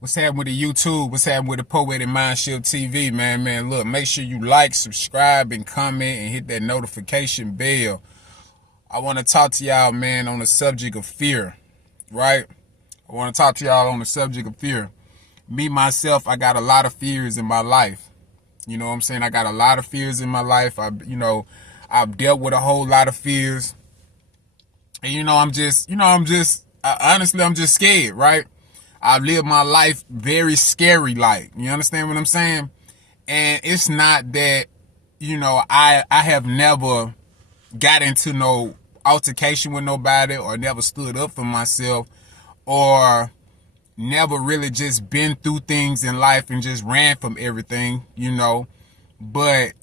What's happening with the YouTube? What's happening with the Poetic Mindship TV, man? Man, look, make sure you like, subscribe, and comment, and hit that notification bell. I want to talk to y'all, man, on the subject of fear, right? I want to talk to y'all on the subject of fear. Me, myself, I got a lot of fears in my life. You know what I'm saying? I got a lot of fears in my life. I've dealt with a whole lot of fears. And, honestly, I'm just scared, right? I've lived my life very scary like. You understand what I'm saying? And it's not that, I have never got into no altercation with nobody or never stood up for myself or never really just been through things in life and just ran from everything. But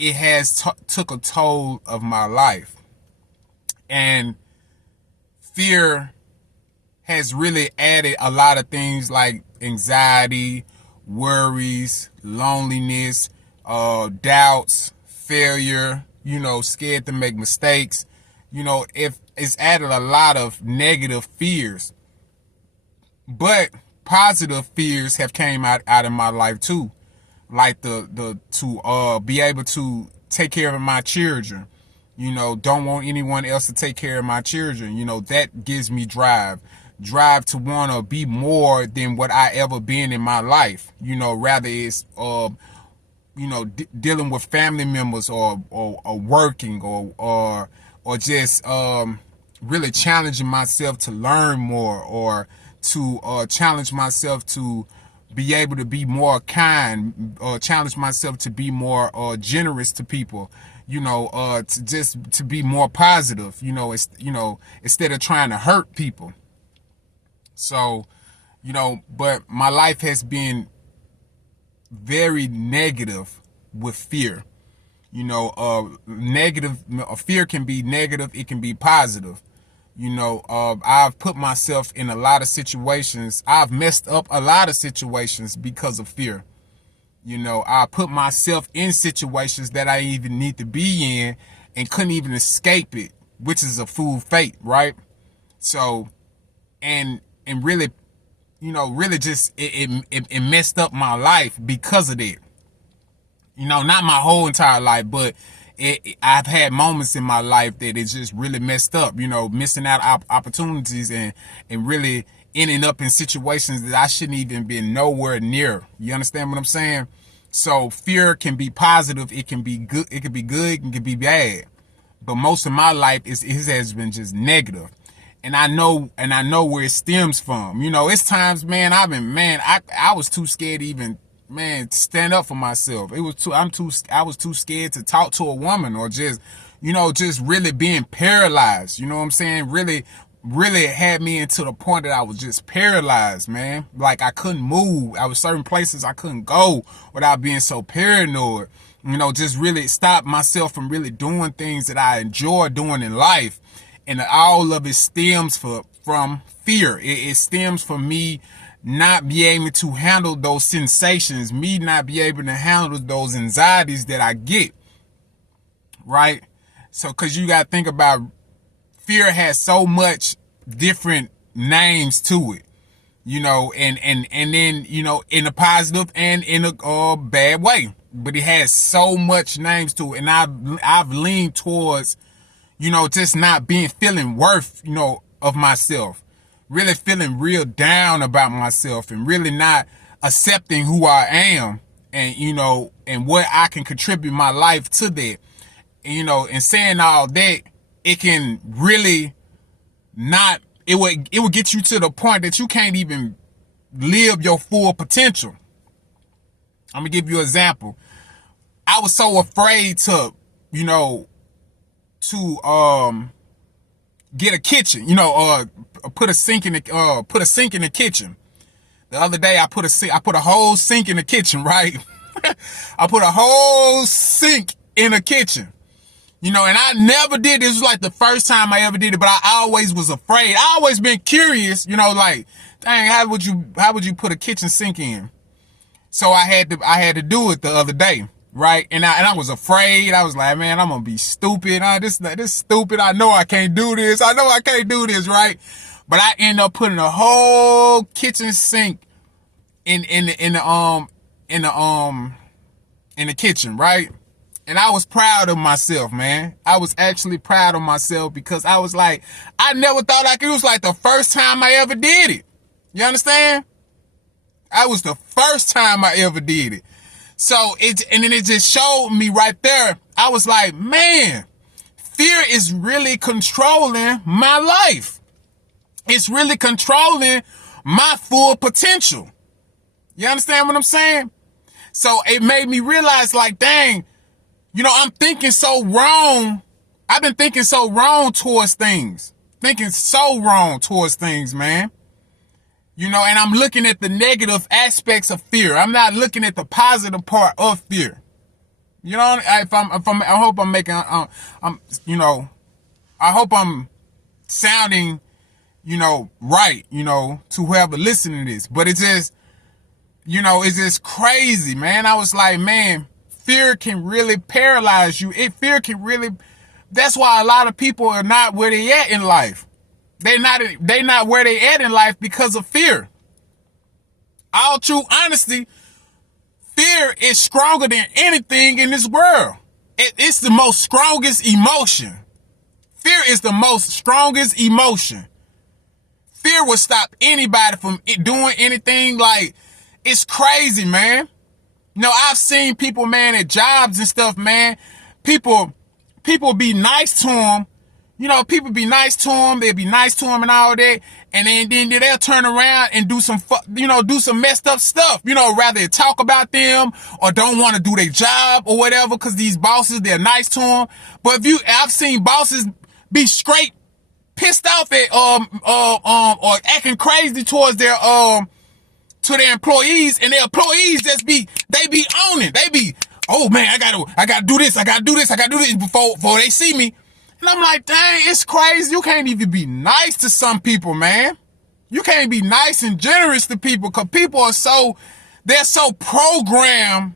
it has took a toll of my life. And fear has really added a lot of things like anxiety, worries, loneliness, doubts, failure, scared to make mistakes. If it's added a lot of negative fears. But positive fears have came out of my life too. Like to be able to take care of my children. Don't want anyone else to take care of my children. That gives me drive to want to be more than what I ever been in my life. Rather it's dealing with family members or working or just really challenging myself to learn more or to challenge myself to be able to be more kind, challenge myself to be more generous to people, to be more positive, instead of trying to hurt people. So, but my life has been very negative with fear. Fear can be negative, it can be positive. I've put myself in a lot of situations. I've messed up a lot of situations because of fear. I put myself in situations that I even need to be in and couldn't even escape it, which is a fool fate, right? So, and really, really just, it messed up my life because of that. Not my whole entire life, but I've had moments in my life that it's just really messed up, missing out opportunities and really ending up in situations that I shouldn't even be nowhere near. You understand what I'm saying? So fear can be positive. It can be good. It can be good. It can be bad. But most of my life it has been just negative. And I know where it stems from. It's times, man, I was too scared to even, man, stand up for myself. I was too scared to talk to a woman or just really being paralyzed. You know what I'm saying? Really had me into the point that I was just paralyzed, man. Like I couldn't move. I was certain places I couldn't go without being so paranoid. Just really stop myself from really doing things that I enjoy doing in life. And all of it stems from fear. It stems from me not be able to handle those sensations, me not be able to handle those anxieties that I get, right? So, because you got to think about fear has so much different names to it, and then, in a positive and in a bad way. But it has so much names to it. And I've leaned towards, just not feeling worth, of myself, really feeling real down about myself and really not accepting who I am and, and what I can contribute my life to that. And saying all that, it can really not, it would get you to the point that you can't even live your full potential. I'm gonna give you an example. I was so afraid to, get a kitchen, put a sink in the kitchen. The other day I put a whole sink in the kitchen, right? I put a whole sink in the kitchen. And I never did this. It was like the first time I ever did it, but I always was afraid. I always been curious, like, dang, how would you put a kitchen sink in? So I had to do it the other day. Right. And I was afraid. I was like, man, I'm going to be stupid. This stupid. I know I can't do this. Right. But I end up putting a whole kitchen sink in the kitchen, right? And I was proud of myself, man. I was actually proud of myself because I was like, I never thought it was like the first time I ever did it. You understand? I was the first time I ever did it. So and then it just showed me right there. I was like, man, fear is really controlling my life. It's really controlling my full potential. You understand what I'm saying? So it made me realize, like, dang, I'm thinking so wrong. I've been thinking so wrong towards things. Thinking so wrong towards things, man. And I'm looking at the negative aspects of fear. I'm not looking at the positive part of fear. I hope I'm making, I hope I'm sounding, right, to whoever listening to this. But it's just, it's just crazy, man. I was like, man, fear can really paralyze you. That's why a lot of people are not where they at in life. They not where they at in life because of fear. All true honesty, fear is stronger than anything in this world. It's the most strongest emotion. Fear is the most strongest emotion. Fear will stop anybody from doing anything. Like, it's crazy, man. I've seen people, man, at jobs and stuff, man. People be nice to them. People be nice to them. They'll be nice to them and all that. And then they'll turn around and do some messed up stuff. Rather talk about them or don't want to do their job or whatever, because these bosses, they're nice to them. But I've seen bosses be straight pissed off at, or acting crazy towards their, to their employees, and their employees they be on it. They be, oh man, I gotta do this before they see me. And I'm like, dang, it's crazy. You can't even be nice to some people, man. You can't be nice and generous to people, because people they're so programmed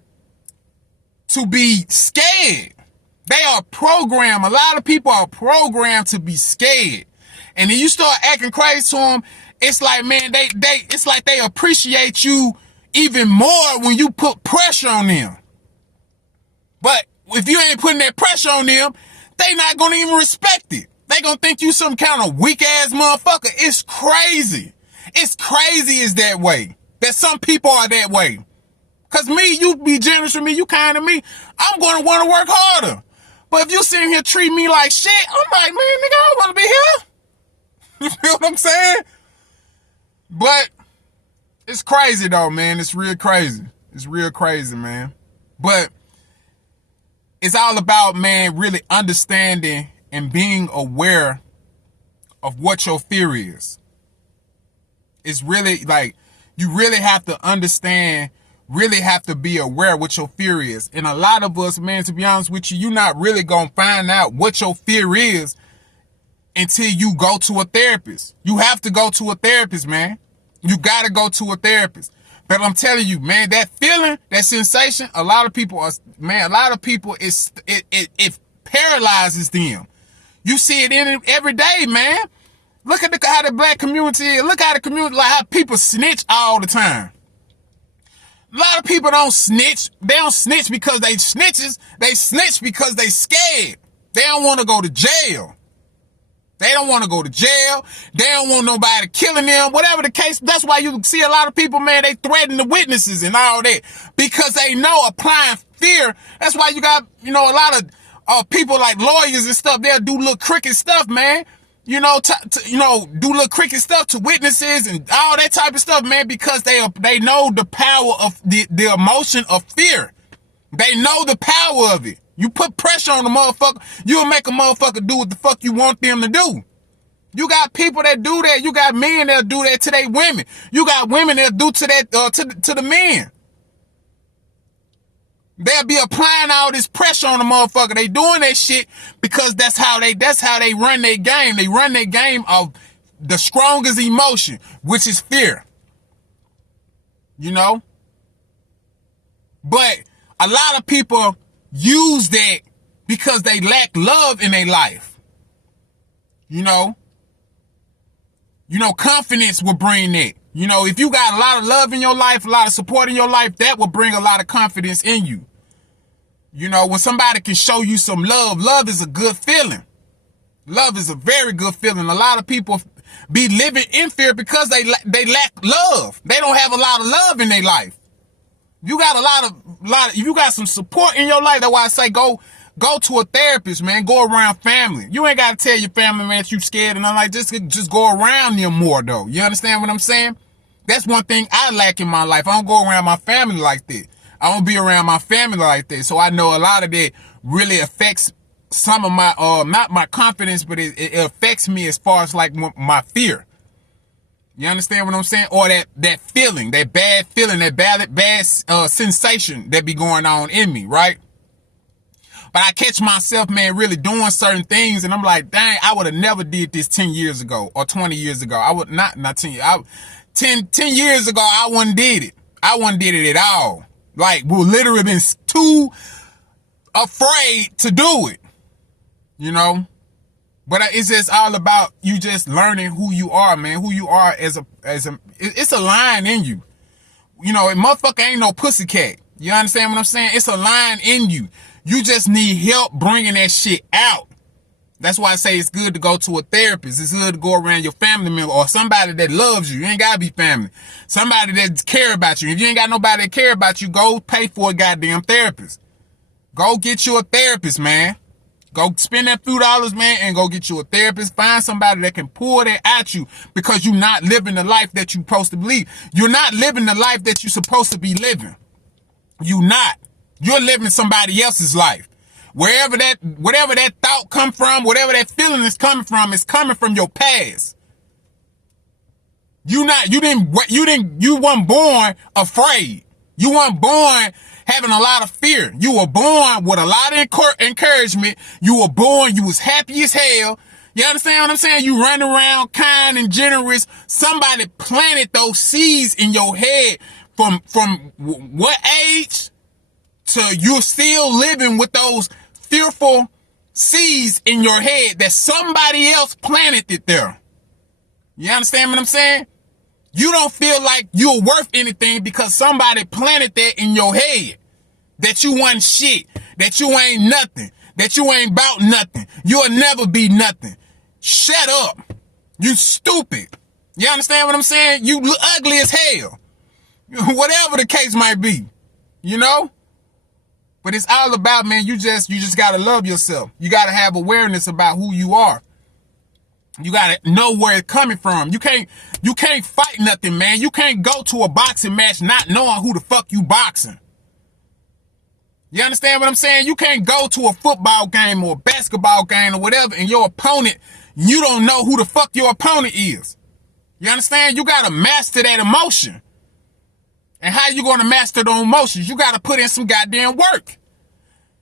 to be scared. They are programmed. A lot of people are programmed to be scared. And then you start acting crazy to them, it's like, man, it's like they appreciate you even more when you put pressure on them. But if you ain't putting that pressure on them, they not gonna even respect it. They gonna think you some kind of weak ass motherfucker. It's crazy. It's crazy is that way. That some people are that way. Cause me, you be generous with me, you kind to me, I'm gonna wanna work harder. But if you sitting here treat me like shit, I'm like, man, nigga, I don't wanna be here. You feel what I'm saying? But it's crazy though, man. It's real crazy. It's real crazy, man. But it's all about, man, really understanding and being aware of what your fear is. It's really like, you really have to understand, really have to be aware of what your fear is. And a lot of us, man, to be honest with you, you're not really going to find out what your fear is until you go to a therapist. You have to go to a therapist, man. You got to go to a therapist. But I'm telling you, man, that feeling, that sensation, a lot of people, it paralyzes them. You see it in it every day, man. Look at how the black community is. Look how the community, like how people snitch all the time. A lot of people don't snitch. They don't snitch because they snitches. They snitch because they scared. They don't want to go to jail. They don't want to go to jail. They don't want nobody killing them. Whatever the case, that's why you see a lot of people, man, they threaten the witnesses and all that. Because they know applying fear. That's why you got, a lot of people like lawyers and stuff. They'll do little cricket stuff, man. Do little cricket stuff to witnesses and all that type of stuff, man, because they know the power of the emotion of fear. They know the power of it. You put pressure on the motherfucker, you'll make a motherfucker do what the fuck you want them to do. You got people that do that. You got men that do that to their women. You got women that do to that to the men. They'll be applying all this pressure on the motherfucker. They doing that shit because that's how they run their game. They run their game of the strongest emotion, which is fear. But a lot of people use that because they lack love in their life. Confidence will bring that. You know, if you got a lot of love in your life, a lot of support in your life, that will bring a lot of confidence in you. You know, when somebody can show you some love, love is a good feeling. Love is a very good feeling. A lot of people be living in fear because they lack love. They don't have a lot of love in their life. You got you got some support in your life. That's why I say go to a therapist, man. Go around family. You ain't got to tell your family, man, that you scared and nothing like just go around them more though. You understand what I'm saying? That's one thing I lack in my life. I don't go around my family like that. I don't be around my family like that. So I know a lot of that really affects some of my, not my confidence, but it affects me as far as like my fear. You understand what I'm saying? Or that feeling, that bad feeling, that bad sensation that be going on in me, right? But I catch myself, man, really doing certain things, and I'm like, dang, I would have never did this 10 years ago or 20 years ago. I would not 10 years. 10 years ago, I wouldn't did it. I wouldn't did it at all. Like, we literally been too afraid to do it, you know? But it's just all about you just learning who you are, man. Who you are as a, it's a line in you. You know, a motherfucker ain't no pussycat. You understand what I'm saying? It's a line in you. You just need help bringing that shit out. That's why I say it's good to go to a therapist. It's good to go around your family member or somebody that loves you. You ain't gotta be family. Somebody that care about you. If you ain't got nobody that care about you, go pay for a goddamn therapist. Go get you a therapist, man. Go spend that few dollars, man, and go get you a therapist. Find somebody that can pull that at you because you're not living the life that you're supposed to believe. You're not living the life that you're supposed to be living. You're not. You're living somebody else's life. Whatever that thought come from, whatever that feeling is coming from, it's coming from your past. You weren't born afraid. You weren't born having a lot of fear. You were born with a lot of encouragement. You were born, you was happy as hell. You understand what I'm saying? You run around kind and generous. Somebody planted those seeds in your head from what age to you're still living with those fearful seeds in your head that somebody else planted it there. You understand what I'm saying? You don't feel like you're worth anything because somebody planted that in your head. That you want shit. That you ain't nothing. That you ain't about nothing. You'll never be nothing. Shut up. You stupid. You understand what I'm saying? You look ugly as hell. Whatever the case might be. You know? But it's all about, man, you just gotta love yourself. You gotta have awareness about who you are. You gotta know where it's coming from. You can't fight nothing, man. You can't go to a boxing match not knowing who the fuck you boxing. You understand what I'm saying? You can't go to a football game or a basketball game or whatever and your opponent, you don't know who the fuck your opponent is. You understand? You gotta master that emotion. And how you gonna master those emotions? You gotta put in some goddamn work.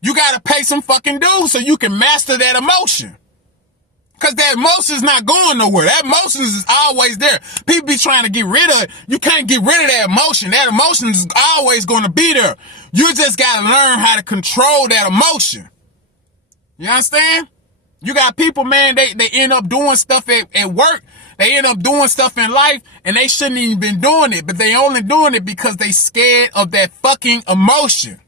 You gotta pay some fucking dues so you can master that emotion. Cause that emotion's not going nowhere. That emotion is always there. People be trying to get rid of it. You can't get rid of that emotion. That emotion is always gonna be there. You just gotta learn how to control that emotion. You understand? You got people, man, they end up doing stuff at work. They end up doing stuff in life and they shouldn't even been doing it, but they only doing it because they scared of that fucking emotion.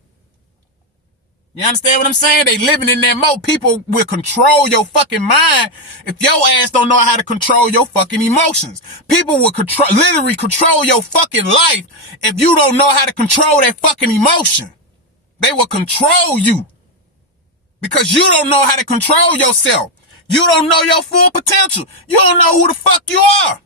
You understand what I'm saying? They living in that mode. People will control your fucking mind if your ass don't know how to control your fucking emotions. People will literally control your fucking life if you don't know how to control that fucking emotion. They will control you because you don't know how to control yourself. You don't know your full potential. You don't know who the fuck you are.